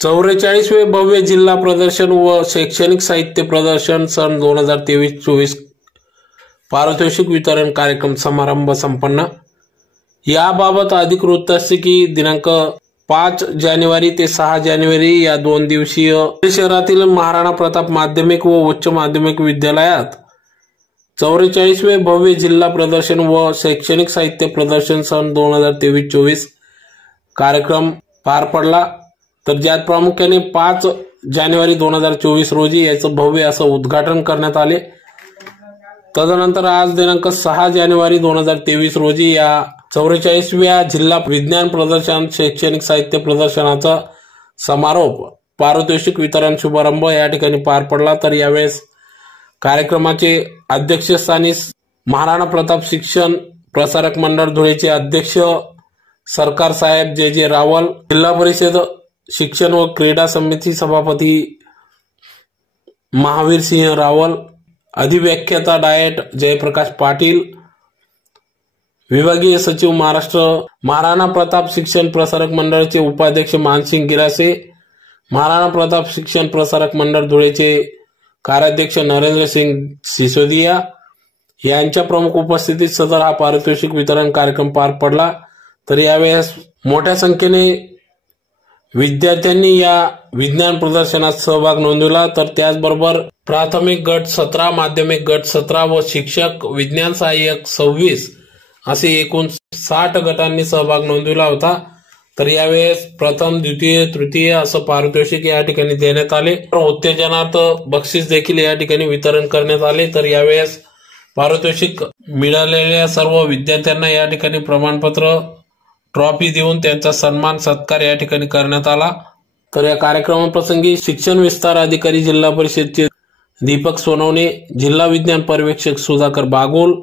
44वे भव्य जिल्हा प्रदर्शन व शैक्षणिक साहित्य प्रदर्शन सन 2023-24 पारितोषिक वितरण कार्यक्रम समारंभ संपन्न। याबाबत अधिक वृत्त असे की दिनांक 5 जानेवारी ते 6 जानेवारी या 2 दिवसीय शहरातील महाराणा प्रताप माध्यमिक व उच्च माध्यमिक विद्यालयात 44वे भव्य जिल्हा प्रदर्शन व शैक्षणिक साहित्य प्रदर्शन सन 2023-24 कार्यक्रम पार पडला। तर ज्यात प्रामुख्याने 5 जानेवारी 2024 रोजी याचं भव्य असं उद्घाटन करण्यात आले। तदनंतर आज दिनांक 6 जानेवारी 2023 रोजी या 44व्या जिल्हा विज्ञान प्रदर्शन शैक्षणिक साहित्य प्रदर्शनाचा समारोप पारितोषिक वितरण शुभारंभ या ठिकाणी पार पडला। तर यावेळेस कार्यक्रमाचे अध्यक्षस्थानी महाराणा प्रताप शिक्षण प्रसारक मंडळ धुळेचे अध्यक्ष सरकार साहेब जे रावल, जिल्हा परिषद शिक्षण व क्रीडा समिती सभापती महावीर सिंह रावल, अधिव्याख्याता डायट जयप्रकाश पाटील, विभागीय सचिव महाराष्ट्र महाराणा प्रताप शिक्षण प्रसारक मंडळाचे उपाध्यक्ष मानसिंग गिरासे, महाराणा प्रताप शिक्षण प्रसारक मंडळ धुळेचे कार्याध्यक्ष नरेंद्र सिंग सिसोदिया यांच्या प्रमुख उपस्थितीत सदर हा पारितोषिक वितरण कार्यक्रम पार पडला। तर यावेळेस मोठ्या संख्येने विद्यार्थ्यांनी या विज्ञान प्रदर्शनात सहभाग नोंदवला। तर त्याचबरोबर प्राथमिक गट 17, माध्यमिक गट 17 व शिक्षक विज्ञान सहाय्यक 26 असे एकूण 60 गटांनी सहभाग नोंदवला होता। तर यावेळेस प्रथम, द्वितीय, तृतीय असं पारितोषिक या ठिकाणी देण्यात आले। उत्तेजनार्थ बक्षीस देखील या ठिकाणी वितरण करण्यात आले। तर यावेळेस पारितोषिक मिळालेल्या सर्व विद्यार्थ्यांना या ठिकाणी प्रमाणपत्र, ट्रॉफी देऊन त्यांचा सन्मान सत्कार या ठिकाणी करण्यात आला। तर या कार्यक्रमाप्रसंगी शिक्षण विस्तार अधिकारी जिल्हा परिषदचे दीपक सोनवणे, जिल्हा विज्ञान पर्यवेक्षक सुधाकर बागुल,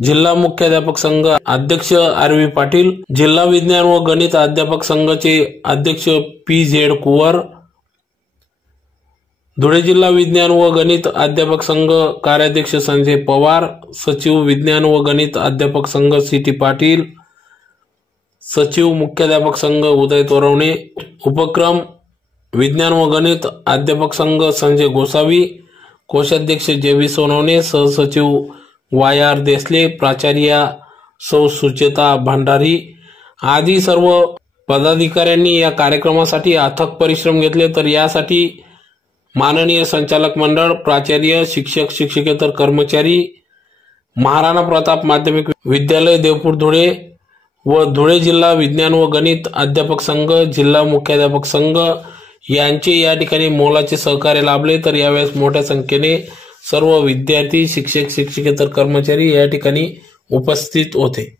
जिल्हा मुख्याध्यापक संघ अध्यक्ष आरवी पाटील, जिल्हा विज्ञान व गणित अध्यापक संघाचे अध्यक्ष PZ कुवर, धुळे जिल्हा विज्ञान व गणित अध्यापक संघ कार्याध्यक्ष संजय पवार, सचिव विज्ञान व गणित अध्यापक संघ CT पाटील, सचिव मुख्याध्यापक संघ उदय तोरवणे, उपक्रम विज्ञान व गणित अध्यापक संघ संजय गोसावी, कोषाध्यक्ष JV सोनवणे, सहसचिव YR देसले, प्राचार्य सौ सुचेता भंडारी आदी सर्व पदाधिकाऱ्यांनी या कार्यक्रमासाठी अथक परिश्रम घेतले। तर यासाठी माननीय संचालक मंडळ, प्राचार्य, शिक्षक, शिक्षकेतर कर्मचारी, महाराणा प्रताप माध्यमिक विद्यालय देवपूर धुळे व धुळे जिल्हा विज्ञान व गणित अध्यापक संघ, जिल्हा मुख्याध्यापक संघ यांचे या ठिकाणी मोलाचे सहकार्य लाभले। तर यावेळेस मोठ्या संख्येने सर्व विद्यार्थी, शिक्षक, शिक्षकेतर कर्मचारी या ठिकाणी उपस्थित होते।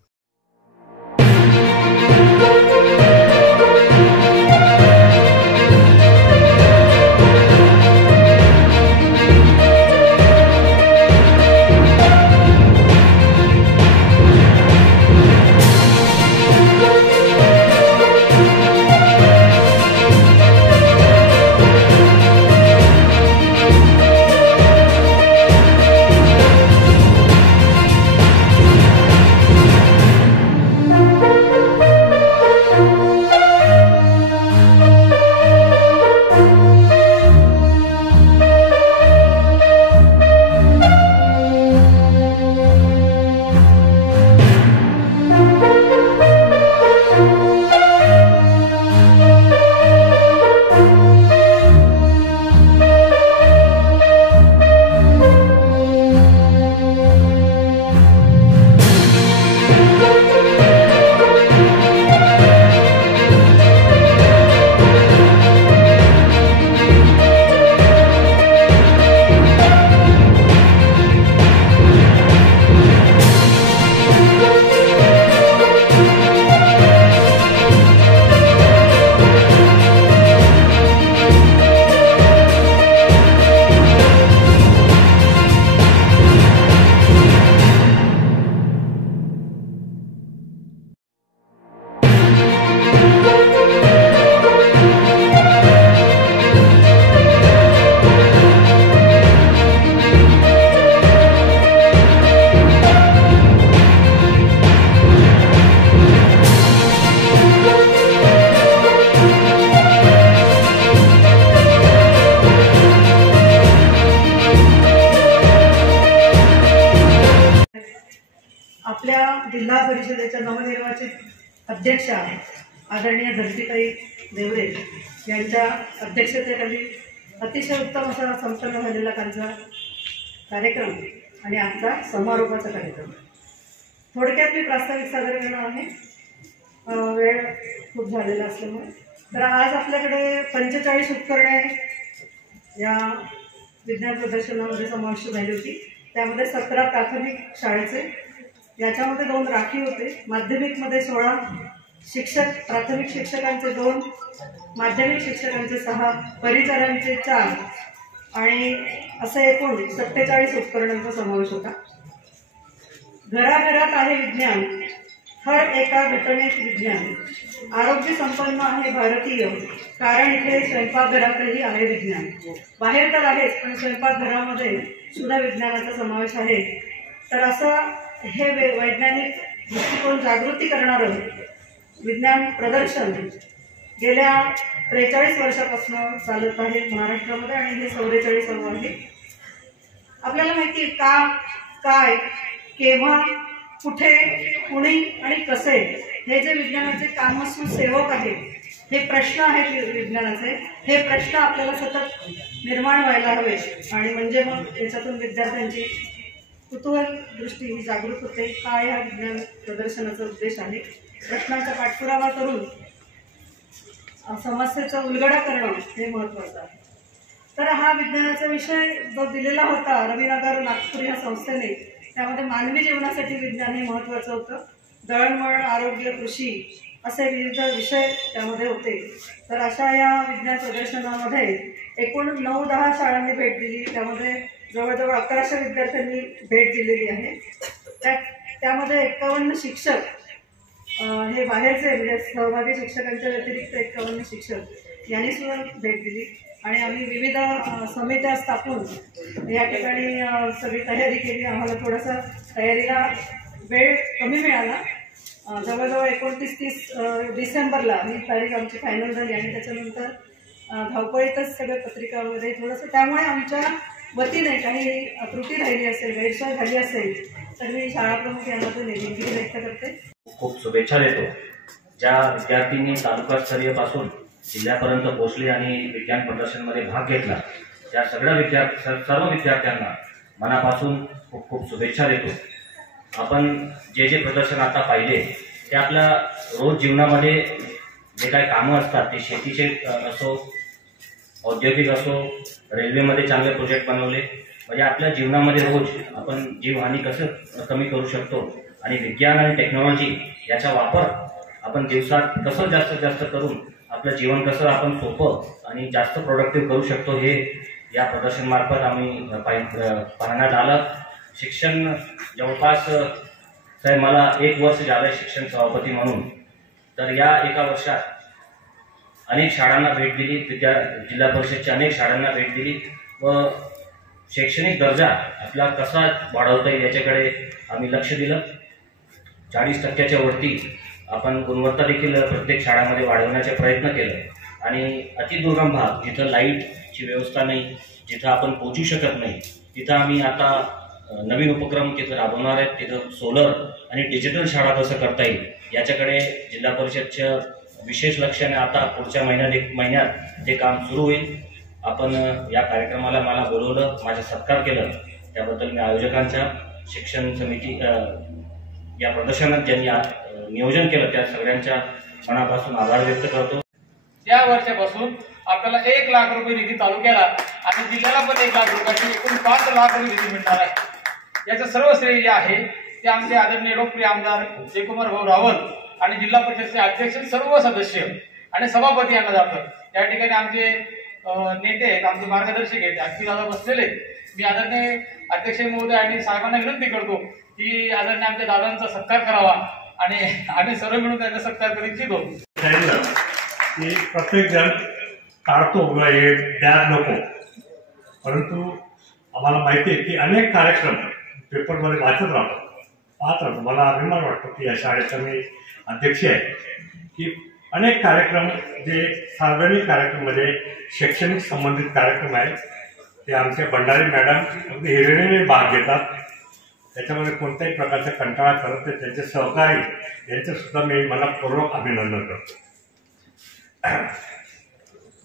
अध्यक्षा आदरणीय धरतीताई देवरे यांच्या अध्यक्षतेखाली अतिशय उत्तम असा संपन्न झालेला कालचा कार्यक्रम आणि आजचा समारोपाचा कार्यक्रम. थोडक्यात मी प्रास्ताविक सादर करणार आहे, वेळ खूप झालेला असल्यामुळे. तर आज आपल्याकडे 45 उपकरणे या विज्ञान प्रदर्शनामध्ये समाविष्ट झाली होती. त्यामध्ये 17 प्राथमिक शाळेचे, याच्यामध्ये 2 राखीव होते. माध्यमिकमध्ये 16 शिक्षक, प्राथमिक शिक्षकांचे 2, माध्यमिक शिक्षकांचे 6, परिचारांचे 4 आणि असे एकूण 47 उपकरणांचा समावेश होता. घराघरात आहे विज्ञान, हर एका घटनेत विज्ञान, आरोग्य संपन्न आहे भारतीय, कारण इथे स्वयंपाकघरातही आहे विज्ञान. बाहेर तर आहेच, पण स्वयंपाकघरामध्ये सुद्धा विज्ञानाचा समावेश आहे. तर असं हे वैज्ञानिक दृष्टिकोन जागृती करणारं विज्ञान प्रदर्शन गेल्या 43 वर्षापासून चालत आहे महाराष्ट्रामध्ये आणि हे 44वे आहे. आपल्याला माहिती का, काय, केव्हा, कुठे, कुणी आणि कसे हे जे विज्ञानाचे कामसू सेवक आहेत, हे प्रश्न आहेत विज्ञानाचे. हे प्रश्न आपल्याला सतत निर्माण व्हायला हवे आणि म्हणजे मग त्याच्यातून विद्यार्थ्यांची कुतूहल दृष्टी ही जागृत होते. काय हा विज्ञान प्रदर्शनाचा उद्देश आहे? प्रश्नांचा पाठपुरावा करून समस्येचा उलगडा करणं हे महत्त्वाचं आहे. तर हा विज्ञानाचा विषय जो दिलेला होता रविनगर नागपूर या संस्थेने, त्यामध्ये मानवी जीवनासाठी विज्ञान हे महत्त्वाचं होतं. दळणवळण, आरोग्य, कृषी असे विविध विषय त्यामध्ये होते. तर अशा या विज्ञान प्रदर्शनामध्ये एकूण 9-10 शाळांनी भेट दिली. त्यामध्ये जवळजवळ 1100 विद्यार्थ्यांनी भेट दिलेली आहे. त्यामध्ये 51 शिक्षक हे बाहेरचे, म्हणजे सहभागी शिक्षकांच्या व्यतिरिक्त 51 शिक्षक यांनी सुद्धा भेट दिली. आणि आम्ही विविध समित्या स्थापून या ठिकाणी सगळी तयारी केली. आम्हाला थोडासा तयारीला वेळ कमी मिळाला. जवळजवळ 29-30 डिसेंबरला ही तारीख आमची फायनल झाली आणि त्याच्यानंतर धावपळीतच सगळ्या पत्रिका वगैरे थोडंसं, त्यामुळे आमच्या वतीने काही त्रुटी राहिली असेल, गैरसोय झाली असेल तर मी शाळा प्रमुख यांना दिलगिरी व्यक्त करते. खूप शुभेच्छा देतो. ज्या विद्यार्थ्यांनी तालुकास्तरीय पासून जिल्ह्यापर्यंत पोहोचले आणि विज्ञान प्रदर्शनमध्ये भाग घेतला, त्या सगळ्या सर्व विद्यार्थ्यांना मनापासून खूप खूप शुभेच्छा देतो. आपण जे प्रदर्शन आता पाहिले ते आपल्या रोज जीवनामध्ये जे काही कामं असतात, ते शेतीचे असो, औद्योगिक असो, रेल्वेमध्ये चांगले प्रोजेक्ट बनवले, म्हणजे आपल्या जीवनामध्ये रोज आपण जीवहानी कसं कमी करू शकतो आणि विज्ञान आणि टेक्नॉलॉजी याचा वापर आपण दिवसात कसं जास्तीत जास्त करून आपलं जीवन कसं आपण सोपं आणि जास्त प्रोडक्टिव्ह करू शकतो, हे या प्रदर्शनमार्फत आम्ही पाहण्यात आलं. शिक्षण जवळपास साहेब मला 1 वर्ष झालं आहे शिक्षण सभापती म्हणून. तर या एका वर्षात अनेक शाळांना भेट दिली, जिल्हा परिषदच्या अनेक शाळांना भेट दिली व शैक्षणिक दर्जा आपला कसा वाढवता येईल याच्याकडे आम्ही लक्ष दिलं. 40% वरती आपण गुणवत्ता देखील प्रत्येक शाळांमध्ये वाढवण्याचा प्रयत्न केला आणि अतिदुर्गम भाग, जिथं लाईटची व्यवस्था नाही, जिथं आपण पोहोचू शकत नाही, तिथं आम्ही आता नवीन उपक्रम तिथं राबवणार आहेत. तिथं सोलर आणि डिजिटल शाळा कसं करता येईल याच्याकडे जिल्हा परिषदच्या विशेष लक्षाने आता पुढच्या महिन्यात ते काम सुरू होईल. आपण या कार्यक्रमाला मला बोलवलं, माझा सत्कार केलं, त्याबद्दल मी आयोजकांच्या, शिक्षण समिती, या प्रदर्शनात ज्यांनी नियोजन केलं त्या सगळ्यांच्या मनापासून आभार व्यक्त करतो. या वर्षापासून आपल्याला 1 लाख रुपये निधी तालुक्याला आणि जिल्ह्याला पण 1 लाख रुपयाची एकूण 5 लाख रुपये निधी मिळणार आहे. याचं सर्व श्रेय जे आहे ते आमचे आदरणीय लोकप्रिय आमदार जयकुमार भाऊ रावल आणि जिल्हा परिषदचे अध्यक्ष, सर्व सदस्य आणि सभापती यांना जातं. या ठिकाणी आमचे नेते आहेत, आमचे मार्गदर्शक आहेत, अगदी दादा बसलेले. मी आदरणीय अध्यक्ष महोदय आणि साहेबांना विनंती करतो की आदरणीय आमच्या दादांचा सत्कार करावा आणि आम्ही सर्व मिळून त्यांचा सत्कार करू इच्छितो. की प्रत्येक जण काढतो हे द्या नको, परंतु आम्हाला माहिती आहे की अनेक कार्यक्रम पेपरमध्ये पाहत राहतो. मला अभिमान वाटतो की या शाळेचा मी अध्यक्ष आहे, की अनेक कार्यक्रम जे सार्वजनिक कार्यक्रममध्ये शैक्षणिक संबंधित कार्यक्रम आहेत ते आमचे भंडारी मॅडम अगदी हिरिरीने भाग घेतात. त्याच्यामध्ये कोणत्याही प्रकारचा कंटाळा करत नाही. त्यांचे सहकारी यांचं सुद्धा मी मनपूर्वक अभिनंदन करतो.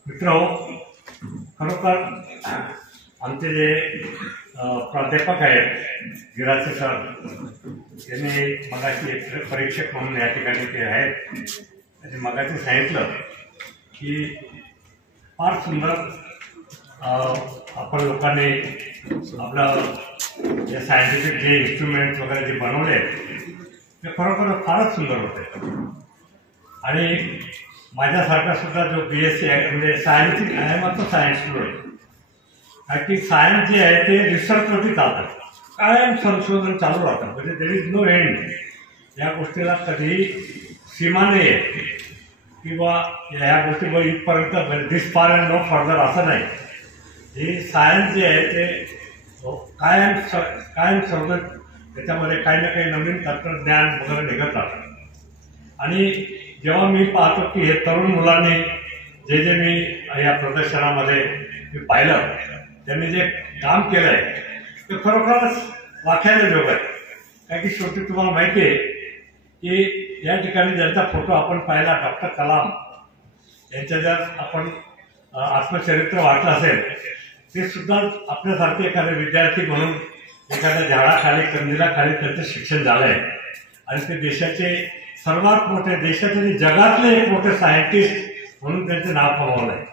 मित्र, खरोखर आमचे जे प्राध्यापक आहेत गिराचे सर, त्यांनी मगाशी एक परीक्षक म्हणून या ठिकाणी ते आहेत, त्यांनी मगाशी सांगितलं की फार सुंदर आपण लोकांनी आपलं जे सायंटिफिक जे इन्स्ट्रुमेंट्स वगैरे जे बनवले ते खरोखर फारच सुंदर होते. आणि माझ्यासारखा सुद्धा जो BSc आहे म्हणजे सायन्स आहे, मात्र सायन्स स्टुडंट, कारण की सायन्स जे आहे ते रिसर्चवरती चालतात, कायम संशोधन चालू राहतं, म्हणजे देर इज नो एंड. या गोष्टीला कधीही सीमा नाही आहे किंवा ह्या गोष्टी इथपर्यंत this far and no further असं नाही. ही सायन्स जे आहे ते कायम शोधत त्याच्यामध्ये काही ना काही नवीन तंत्रज्ञान वगैरे निघत राहतं. आणि जेव्हा मी पाहतो की हे तरुण मुलांनी जे मी या प्रदर्शनामध्ये मी पाहिलं, त्यांनी जे काम केलं आहे ते खरोखरच वाखायला जोग आहे. कारण की शेवटी तुम्हाला माहिती आहे की या ठिकाणी ज्यांचा फोटो आपण पाहिला, डॉक्टर कलाम यांच्या जर आपण आत्मचरित्र वाचलं असेल, ते सुद्धा आपल्यासारखे एखादे विद्यार्थी म्हणून एखाद्या झाडाखाली कंदिलाखाली त्यांचं शिक्षण झालं आहे. आणि ते देशाचे सर्वात मोठे, देशाचे जगातले एक मोठे सायंटिस्ट म्हणून त्यांचं नाव कमावलं आहे.